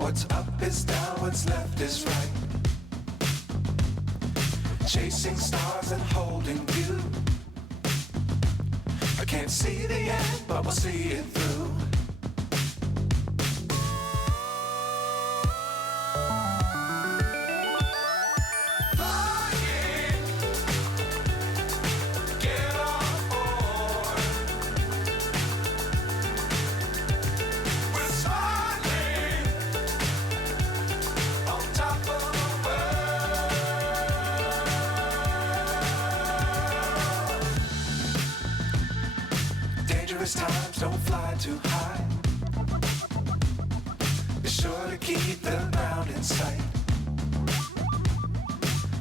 What's up is down, what's left is right. Chasing stars and holding you. I can't see the end, but we'll see it through. Times don't fly too high. Be sure to keep the ground in sight.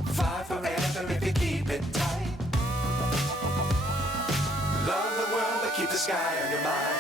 Fly forever if you keep it tight. Love the world but keep the sky on your mind.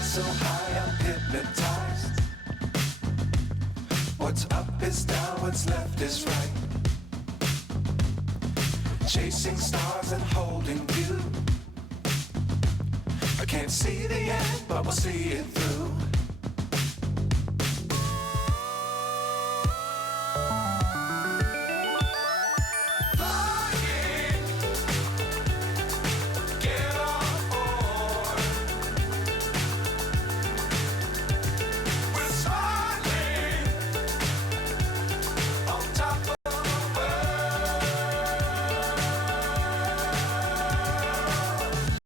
So high I'm hypnotized. What's up is down, what's left is right. Chasing stars and holding you. I can't see the end, but we'll see it through.